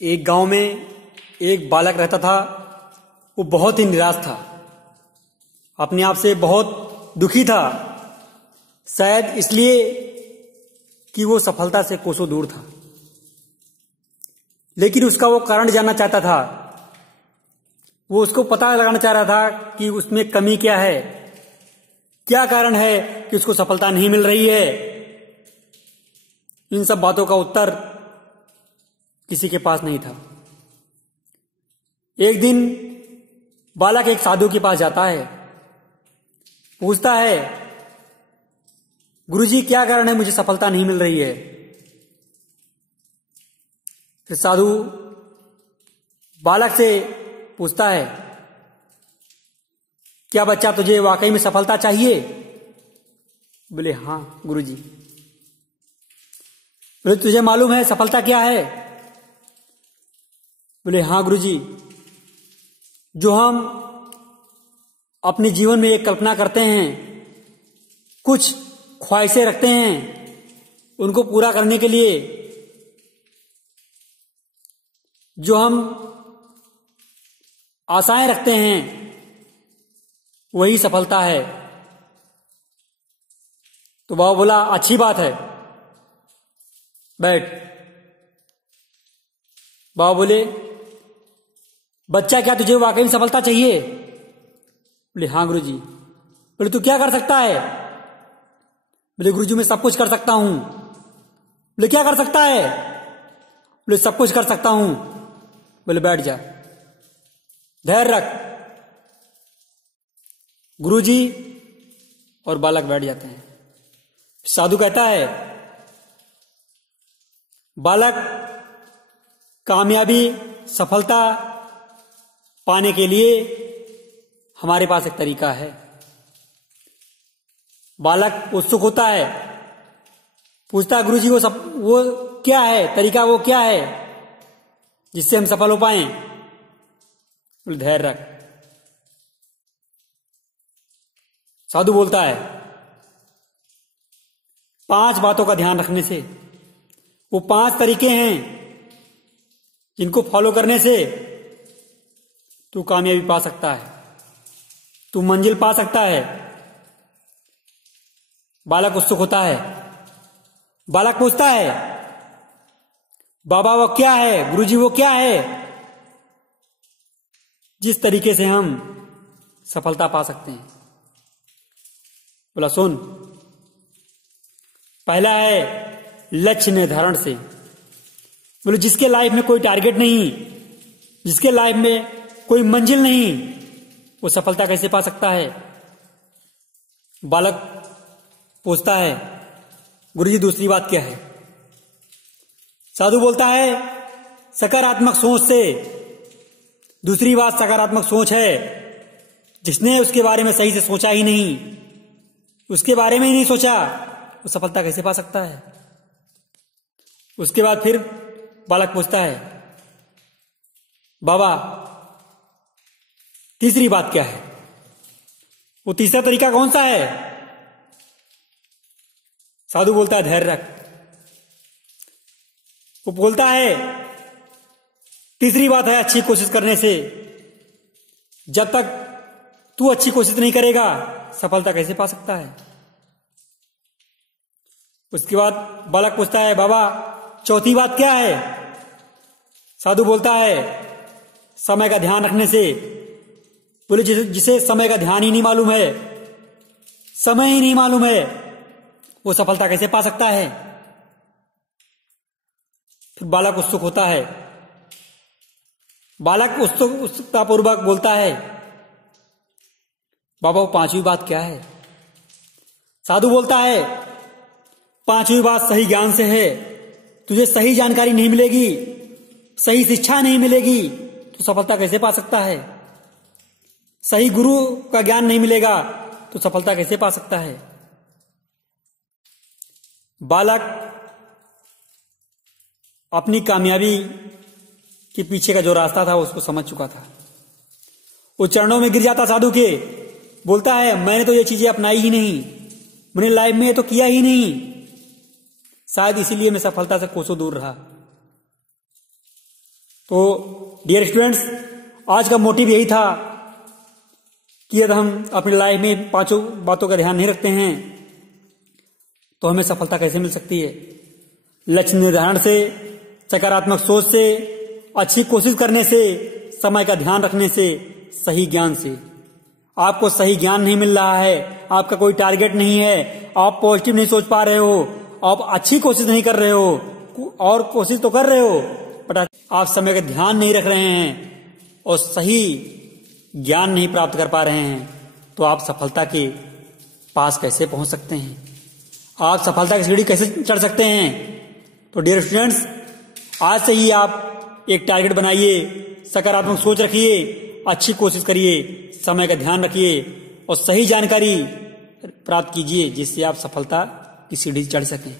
एक गांव में एक बालक रहता था। वो बहुत ही निराश था, अपने आप से बहुत दुखी था, शायद इसलिए कि वो सफलता से कोसों दूर था। लेकिन उसका वो कारण जानना चाहता था। वो उसको पता लगाना चाह रहा था कि उसमें कमी क्या है, क्या कारण है कि उसको सफलता नहीं मिल रही है। इन सब बातों का उत्तर किसी के पास नहीं था। एक दिन बालक एक साधु के पास जाता है, पूछता है, गुरुजी क्या कारण है मुझे सफलता नहीं मिल रही है। फिर साधु बालक से पूछता है, क्या बच्चा तुझे वाकई में सफलता चाहिए? बोले हाँ गुरुजी। बोले तुझे मालूम है सफलता क्या है? बोले हाँ गुरुजी, जो हम अपने जीवन में एक कल्पना करते हैं, कुछ ख्वाहिशें रखते हैं, उनको पूरा करने के लिए जो हम आशाएं रखते हैं, वही सफलता है। तो बाबा बोला अच्छी बात है, बैठ। बाबा बोले बच्चा क्या तुझे वाकई में सफलता चाहिए? बोले हाँ गुरुजी। बोले तू क्या कर सकता है? बोले गुरुजी मैं सब कुछ कर सकता हूं। बोले क्या कर सकता है? बोले सब कुछ कर सकता हूं। बोले बैठ जा, धैर्य रख। गुरुजी और बालक बैठ जाते हैं। साधु कहता है, बालक कामयाबी सफलता पाने के लिए हमारे पास एक तरीका है। बालक उत्सुक होता है, पूछता है गुरुजी वो क्या है तरीका, वो क्या है जिससे हम सफल हो पाए? धैर्य रख। साधु बोलता है 5 बातों का ध्यान रखने से, वो 5 तरीके हैं जिनको फॉलो करने से तू कामयाबी पा सकता है, तू मंजिल पा सकता है। बालक उत्सुक होता है। बालक पूछता है, बाबा वो क्या है, गुरुजी वो क्या है जिस तरीके से हम सफलता पा सकते हैं? बोला सुन, पहला है लक्ष्य निर्धारण से। बोले जिसके लाइफ में कोई टारगेट नहीं, जिसके लाइफ में कोई मंजिल नहीं, वो सफलता कैसे पा सकता है? बालक पूछता है, गुरुजी दूसरी बात क्या है? साधु बोलता है सकारात्मक सोच से। दूसरी बात सकारात्मक सोच है। जिसने उसके बारे में सही से सोचा ही नहीं, उसके बारे में ही नहीं सोचा, वो सफलता कैसे पा सकता है? उसके बाद फिर बालक पूछता है, बाबा तीसरी बात क्या है? वो तीसरा तरीका कौन सा है? साधु बोलता है धैर्य रख। वो बोलता है तीसरी बात है अच्छी कोशिश करने से। जब तक तू अच्छी कोशिश नहीं करेगा, सफलता कैसे पा सकता है? उसके बाद बालक पूछता है, बाबा चौथी बात क्या है? साधु बोलता है समय का ध्यान रखने से। बोले जिसे समय का ध्यान ही नहीं मालूम है, समय ही नहीं मालूम है, वो सफलता कैसे पा सकता है? फिर बालक उत्सुक होता है। बालक उत्सुकतापूर्वक बोलता है, बाबा वो 5वीं बात क्या है? साधु बोलता है 5वीं बात सही ज्ञान से है। तुझे सही जानकारी नहीं मिलेगी, सही शिक्षा नहीं मिलेगी, तो सफलता कैसे पा सकता है? सही गुरु का ज्ञान नहीं मिलेगा तो सफलता कैसे पा सकता है? बालक अपनी कामयाबी के पीछे का जो रास्ता था उसको समझ चुका था। वो चरणों में गिर जाता साधु के, बोलता है मैंने तो ये चीजें अपनाई ही नहीं, मैंने लाइफ में तो किया ही नहीं, शायद इसीलिए मैं सफलता से कोसों दूर रहा। तो डियर स्टूडेंट्स, आज का मोटिव यही था कि यदि हम अपनी लाइफ में 5 बातों का ध्यान नहीं रखते हैं तो हमें सफलता कैसे मिल सकती है। लक्ष्य निर्धारण से, सकारात्मक सोच से, अच्छी कोशिश करने से, समय का ध्यान रखने से, सही ज्ञान से। आपको सही ज्ञान नहीं मिल रहा है, आपका कोई टारगेट नहीं है, आप पॉजिटिव नहीं सोच पा रहे हो, आप अच्छी कोशिश नहीं कर रहे हो, और कोशिश तो कर रहे हो बट आप समय का ध्यान नहीं रख रहे हैं और सही ज्ञान नहीं प्राप्त कर पा रहे हैं, तो आप सफलता के पास कैसे पहुंच सकते हैं, आप सफलता की सीढ़ी कैसे चढ़ सकते हैं। तो डियर स्टूडेंट्स, आज से ही आप एक टारगेट बनाइए, सकारात्मक सोच रखिए, अच्छी कोशिश करिए, समय का ध्यान रखिए और सही जानकारी प्राप्त कीजिए जिससे आप सफलता की सीढ़ी चढ़ सकें।